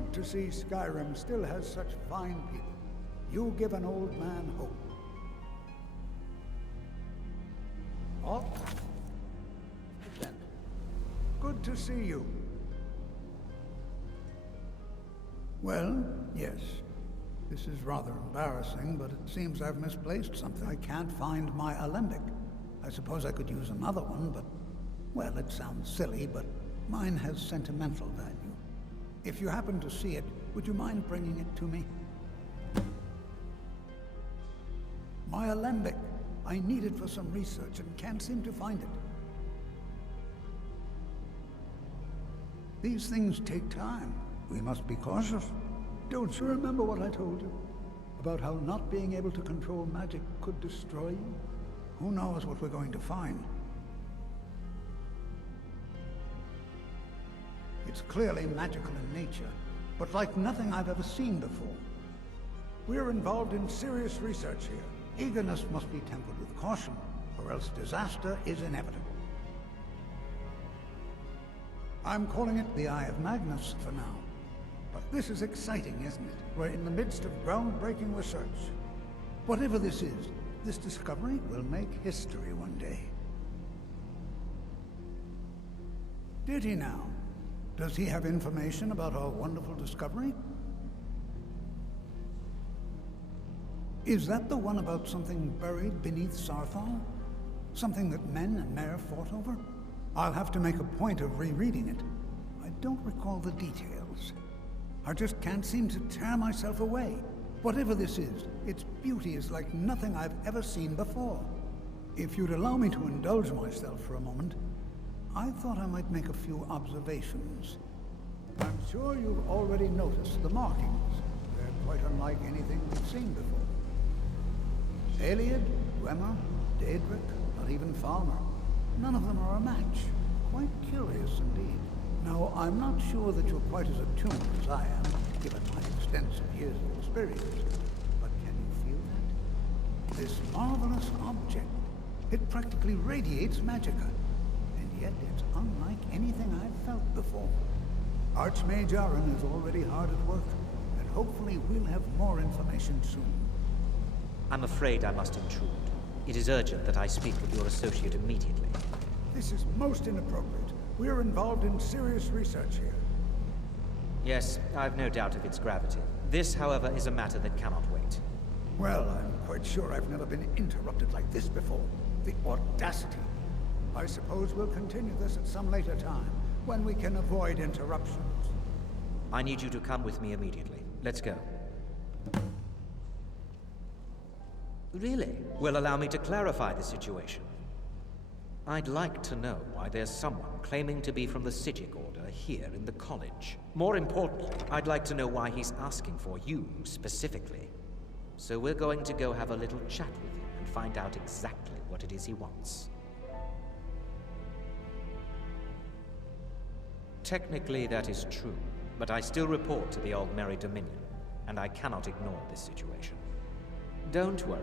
good to see Skyrim still has such fine people. You give an old man hope. Oh, then. Good to see you. Well, yes. This is rather embarrassing, but it seems I've misplaced something. I can't find my alembic. I suppose I could use another one, but... well, it sounds silly, but mine has sentimental value. If you happen to see it, would you mind bringing it to me? My alembic. I need it for some research and can't seem to find it. These things take time. We must be cautious. Don't you remember what I told you? About how not being able to control magic could destroy you? Who knows what we're going to find? It's clearly magical in nature, but like nothing I've ever seen before. We're involved in serious research here. Eagerness must be tempered with caution, or else disaster is inevitable. I'm calling it the Eye of Magnus for now. But this is exciting, isn't it? We're in the midst of groundbreaking research. Whatever this is, this discovery will make history one day. Did he now? Does he have information about our wonderful discovery? Is that the one about something buried beneath Sarthal? Something that men and Mare fought over? I'll have to make a point of rereading it. I don't recall the details. I just can't seem to tear myself away. Whatever this is, its beauty is like nothing I've ever seen before. If you'd allow me to indulge myself for a moment, I thought I might make a few observations. I'm sure you've already noticed the markings. They're quite unlike anything we've seen before. Eliad, Dwemer, Daedric, not even Falmer. None of them are a match. Quite curious indeed. Now, I'm not sure that you're quite as attuned as I am, given my extensive years of experience. But can you feel that? This marvelous object, it practically radiates magicka. And yet it's unlike anything I've felt before. Archmage Aaron is already hard at work, and hopefully we'll have more information soon. I'm afraid I must intrude. It is urgent that I speak with your associate immediately. This is most inappropriate. We're involved in serious research here. Yes, I've no doubt of its gravity. This, however, is a matter that cannot wait. Well, I'm quite sure I've never been interrupted like this before. The audacity. I suppose we'll continue this at some later time, when we can avoid interruptions. I need you to come with me immediately. Let's go. Really? Well, allow me to clarify the situation. I'd like to know why there's someone claiming to be from the Psijic Order here in the college. More importantly, I'd like to know why he's asking for you specifically. So we're going to go have a little chat with him and find out exactly what it is he wants. Technically, that is true, but I still report to the Aldmeri Dominion, and I cannot ignore this situation. Don't worry.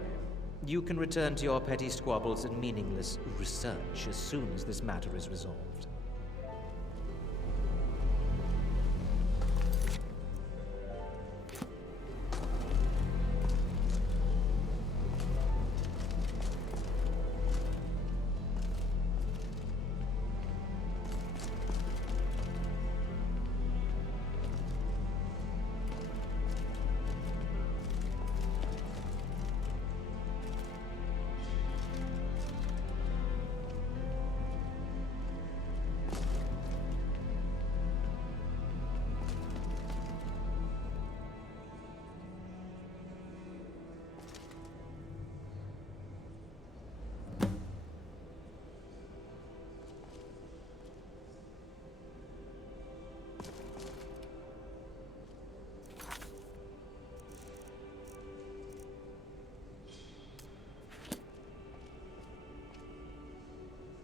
You can return to your petty squabbles and meaningless research as soon as this matter is resolved.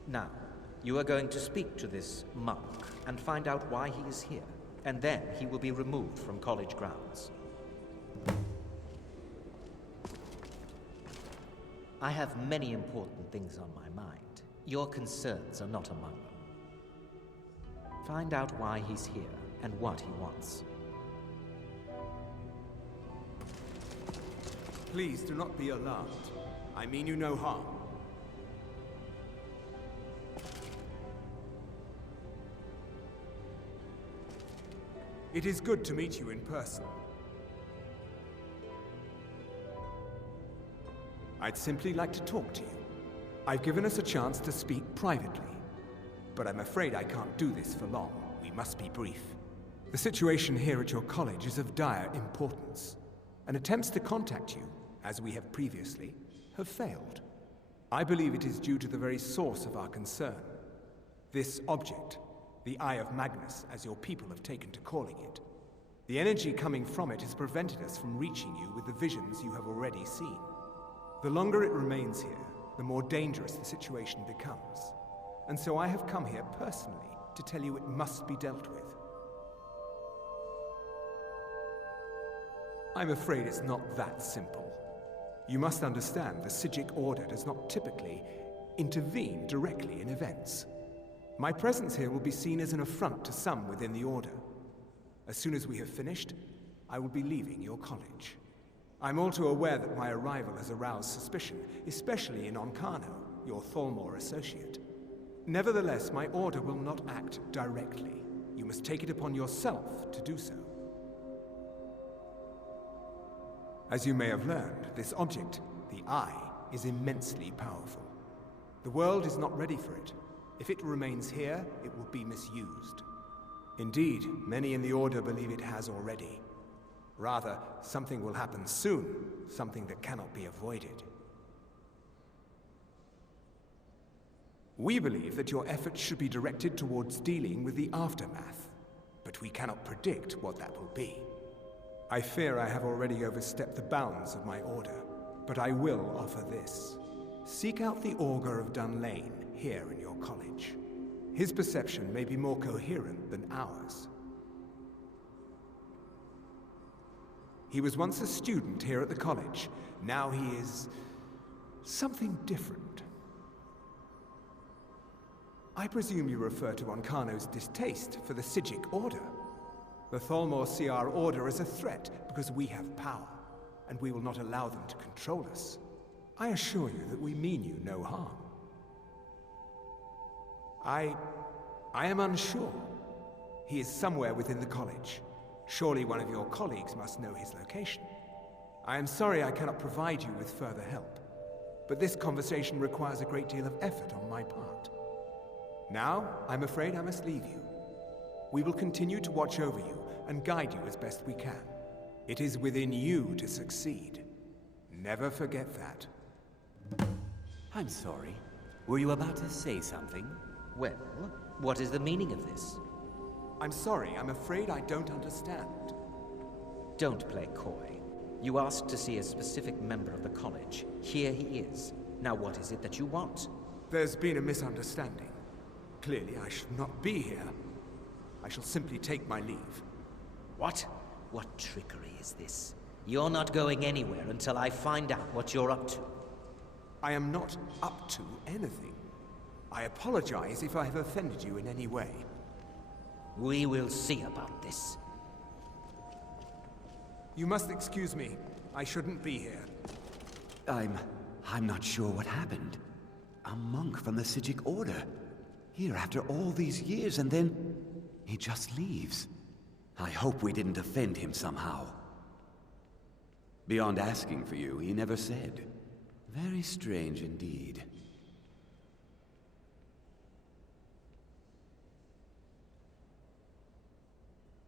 Now, you are going to speak to this monk and find out why he is here, and then he will be removed from college grounds. I have many important things on my mind. Your concerns are not among them. Find out why he's here and what he wants. Please do not be alarmed. I mean you no harm. It is good to meet you in person. I'd simply like to talk to you. I've given us a chance to speak privately, but I'm afraid I can't do this for long. We must be brief. The situation here at your college is of dire importance, and attempts to contact you, as we have previously, have failed. I believe it is due to the very source of our concern. This object, the Eye of Magnus, as your people have taken to calling it. The energy coming from it has prevented us from reaching you with the visions you have already seen. The longer it remains here, the more dangerous the situation becomes. And so I have come here personally to tell you it must be dealt with. I'm afraid it's not that simple. You must understand the Psijic Order does not typically intervene directly in events. My presence here will be seen as an affront to some within the Order. As soon as we have finished, I will be leaving your college. I'm all too aware that my arrival has aroused suspicion, especially in Onkano, your Thalmor associate. Nevertheless, my order will not act directly. You must take it upon yourself to do so. As you may have learned, this object, the Eye, is immensely powerful. The world is not ready for it. If it remains here, it will be misused. Indeed, many in the Order believe it has already. Rather, something will happen soon, something that cannot be avoided. We believe that your efforts should be directed towards dealing with the aftermath, but we cannot predict what that will be. I fear I have already overstepped the bounds of my order, but I will offer this. Seek out the Augur of Dunlain here in your college. His perception may be more coherent than ours. He was once a student here at the college. Now he is something different. I presume you refer to Onkano's distaste for the Psijic Order. The Thalmor see our order as a threat because we have power, and we will not allow them to control us. I assure you that we mean you no harm. I am unsure. He is somewhere within the college. Surely one of your colleagues must know his location. I am sorry I cannot provide you with further help, but this conversation requires a great deal of effort on my part. Now, I'm afraid I must leave you. We will continue to watch over you and guide you as best we can. It is within you to succeed. Never forget that. I'm sorry. Were you about to say something? Well, what is the meaning of this? I'm sorry, I'm afraid I don't understand. Don't play coy. You asked to see a specific member of the college. Here he is. Now what is it that you want? There's been a misunderstanding. Clearly I should not be here. I shall simply take my leave. What? What trickery is this? You're not going anywhere until I find out what you're up to. I am not up to anything. I apologize if I have offended you in any way. We will see about this. You must excuse me. I shouldn't be here. I'm not sure what happened. A monk from the Psijic Order. Here after all these years, and then he just leaves. I hope we didn't offend him somehow. Beyond asking for you, he never said. Very strange indeed.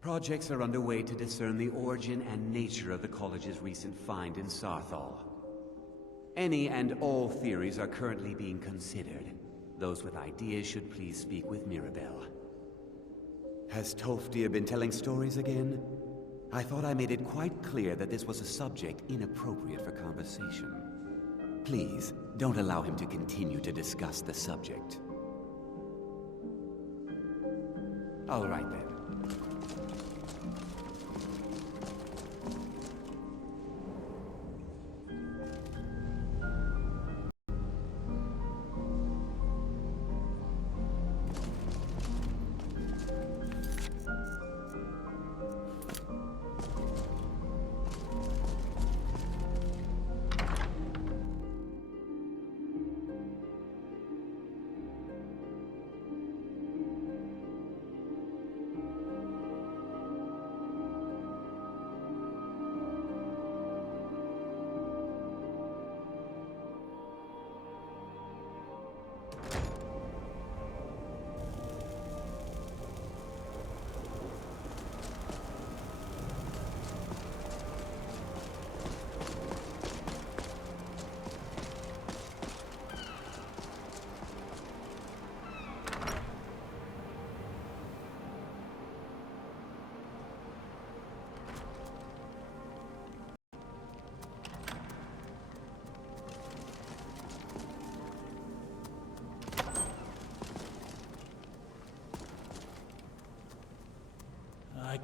Projects are underway to discern the origin and nature of the college's recent find in Sarthal. Any and all theories are currently being considered. Those with ideas should please speak with Mirabelle. Has Toftia been telling stories again? I thought I made it quite clear that this was a subject inappropriate for conversation. Please, don't allow him to continue to discuss the subject. All right then.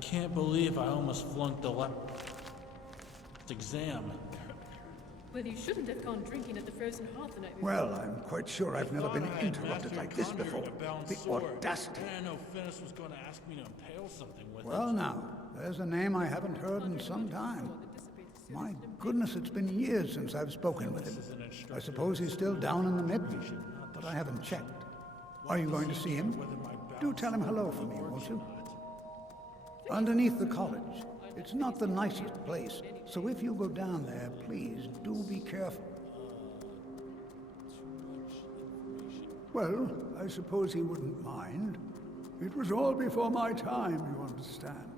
can't believe I almost flunked the last exam. Well, you shouldn't have gone drinking at the Frozen Hearth the night before. Well, I'm quite sure I've never been interrupted like this before. The audacity. I didn't know Finis was going to ask me to impale something with Well it. now, there's a name I haven't heard in some time. My goodness, it's been years since I've spoken with him. I suppose he's still down in the Midlands, but I haven't checked. Are you going to see him? Do tell him hello for me, won't you? Underneath the college. It's not the nicest place, so if you go down there, please do be careful. Well, I suppose he wouldn't mind. It was all before my time, you understand.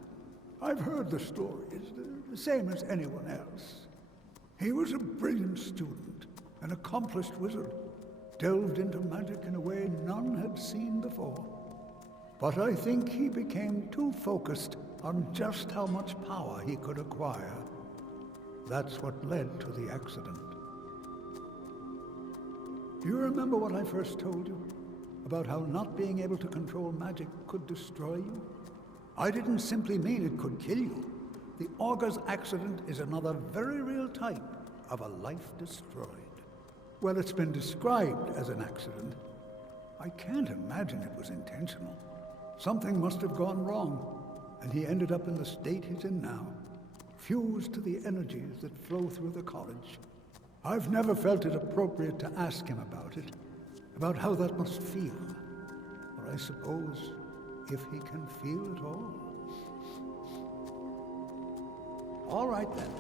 I've heard the stories, the same as anyone else. He was a brilliant student, an accomplished wizard, delved into magic in a way none had seen before. But I think he became too focused on just how much power he could acquire. That's what led to the accident. Do you remember what I first told you? About how not being able to control magic could destroy you? I didn't simply mean it could kill you. The Augur's accident is another very real type of a life destroyed. Well, it's been described as an accident. I can't imagine it was intentional. Something must have gone wrong, and he ended up in the state he's in now, fused to the energies that flow through the college. I've never felt it appropriate to ask him about it, about how that must feel. Or I suppose, if he can feel it all. All right then.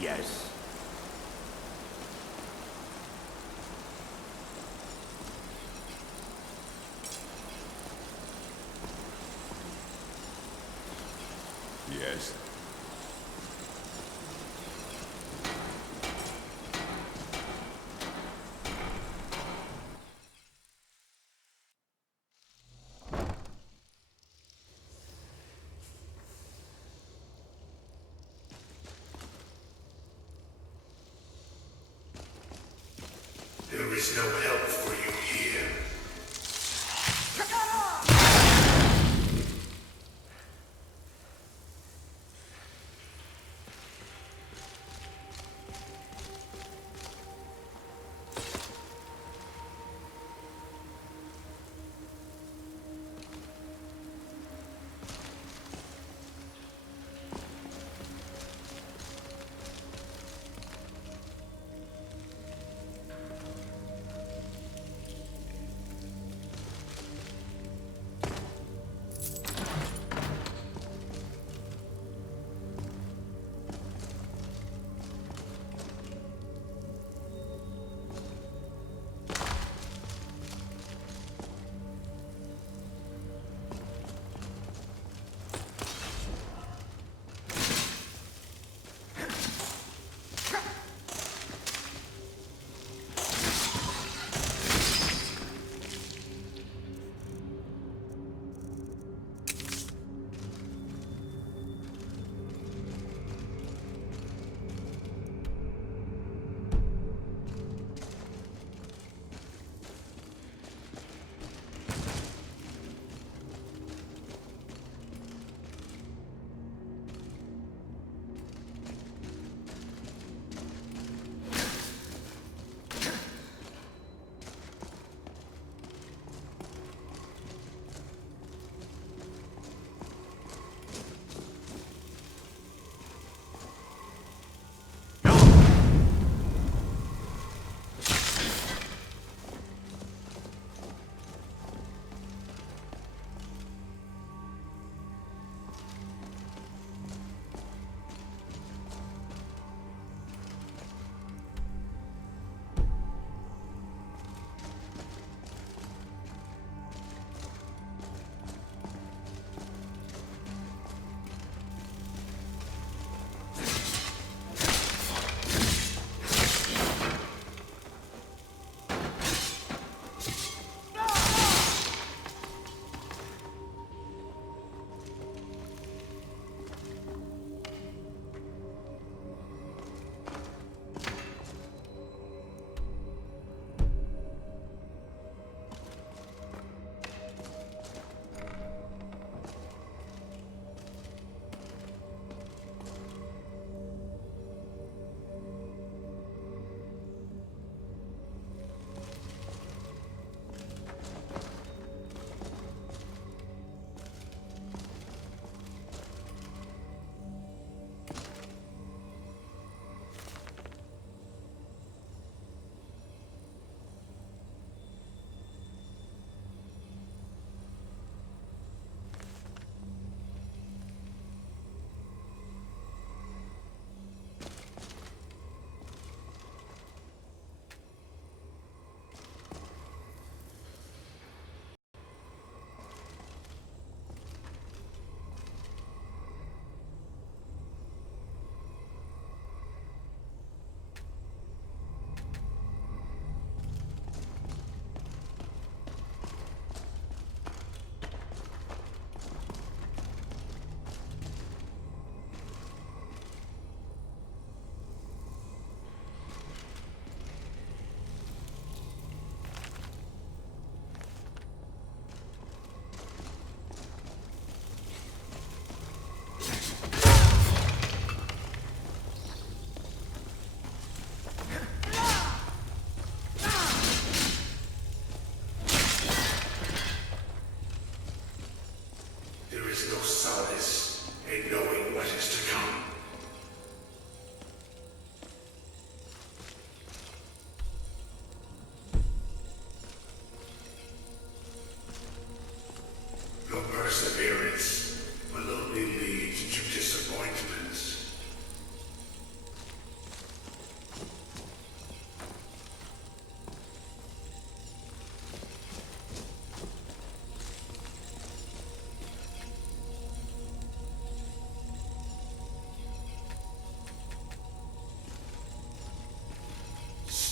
Yes. Yes. There is no help for you here.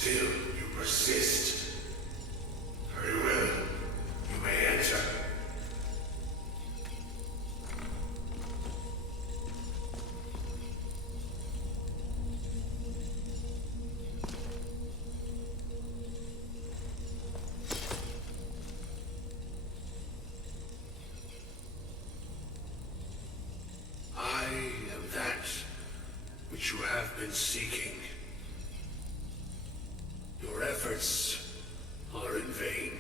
Still, you persist. Very well. You may enter. I am that which you have been seeking. Your efforts are in vain.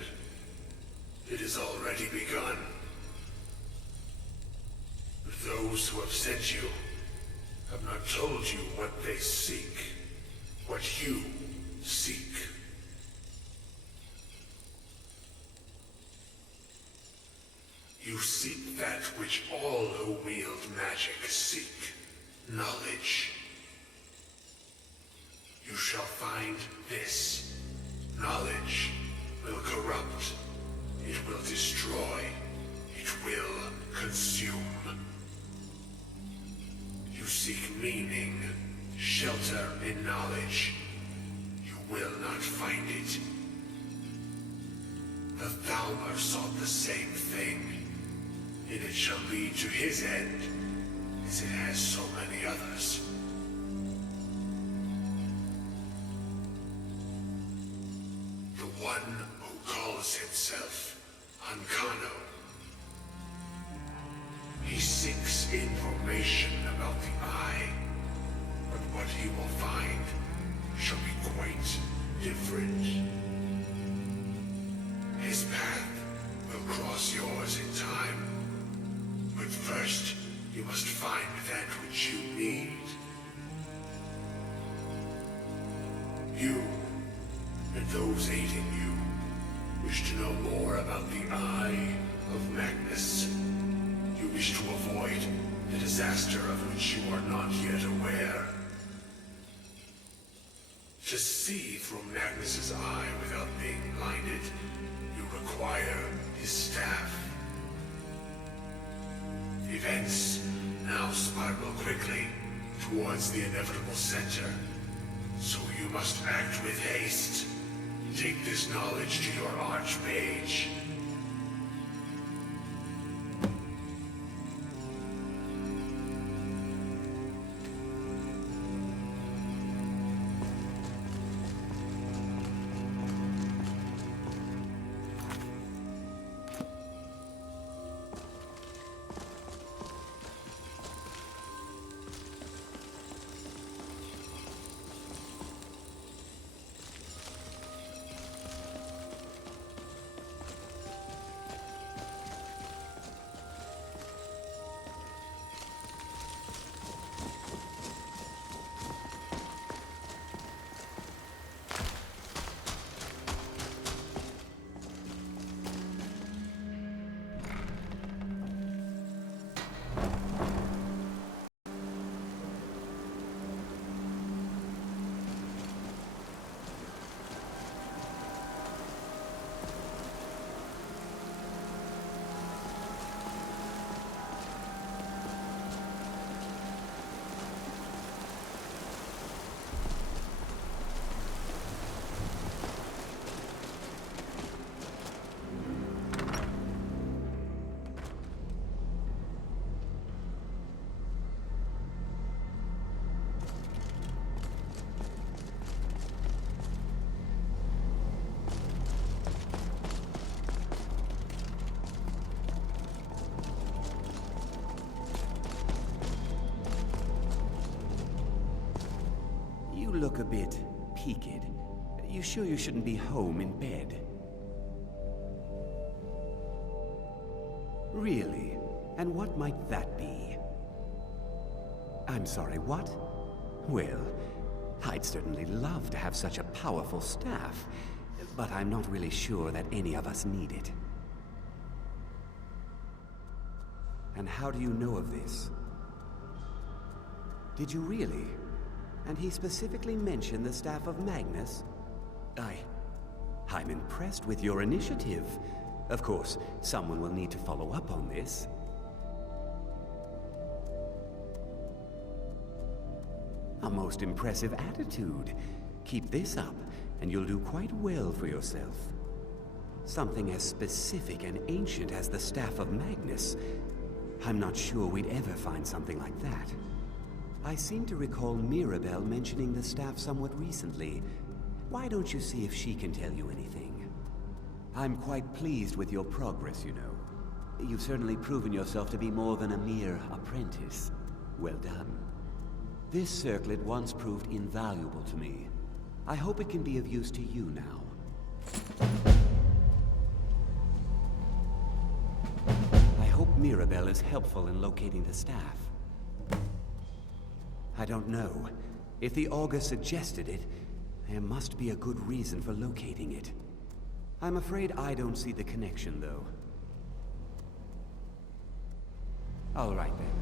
It has already begun. But those who have sent you have not told you what they seek, what you seek. You seek that which all who wield magic seek, knowledge. You shall find this. Knowledge will corrupt. It will destroy. It will consume. You seek meaning, shelter in knowledge. You will not find it. The Thalmor sought the same thing, and it shall lead to his end, as it has so many others. The one who calls himself Ancano. He seeks information about the Eye, but what he will find shall be quite different. His path will cross yours in time, but first you must find that which you need. You and those aiding you wish to know more about the Eye of Magnus. You wish to avoid the disaster of which you are not yet aware. To see through Magnus's eye without being blinded, you require his staff. Events now spiral quickly towards the inevitable center, so you must act with haste. Take this knowledge to your archmage. You look a bit peaked. You sure you shouldn't be home in bed? Really? And what might that be? I'm sorry, what? Well, I'd certainly love to have such a powerful staff, but I'm not really sure that any of us need it. And how do you know of this? Did you really? And he specifically mentioned the staff of Magnus? I'm impressed with your initiative. Of course, someone will need to follow up on this. A most impressive attitude. Keep this up, and you'll do quite well for yourself. Something as specific and ancient as the Staff of Magnus. I'm not sure we'd ever find something like that. I seem to recall Mirabelle mentioning the staff somewhat recently. Why don't you see if she can tell you anything? I'm quite pleased with your progress, you know. You've certainly proven yourself to be more than a mere apprentice. Well done. This circlet once proved invaluable to me. I hope it can be of use to you now. I hope Mirabelle is helpful in locating the staff. I don't know. If the Augur suggested it, there must be a good reason for locating it. I'm afraid I don't see the connection, though. All right, then.